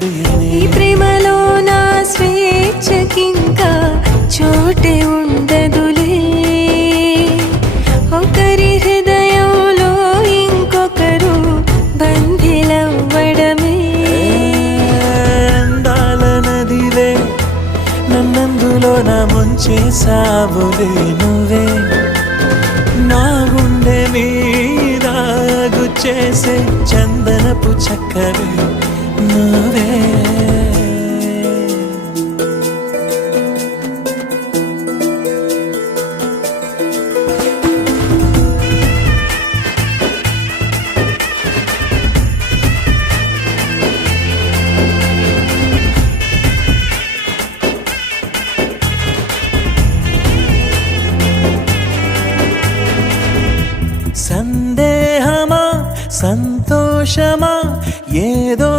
ప్రియనే. ఈ ప్రేమలో నా స్వేచ్ఛకింకా చోటే ఉండదులే. ఒకరి హృదయంలో ఇంకొకరు బంధిలవ్వడమే. అందాల నదివే నన్నందులో నా ముంచేసావులే నువ్వే. నా గుండె మీద గుచ్చేసే చందనపు చక్కవే నువ్వే. సందేహమా సంతోషమా ఏదో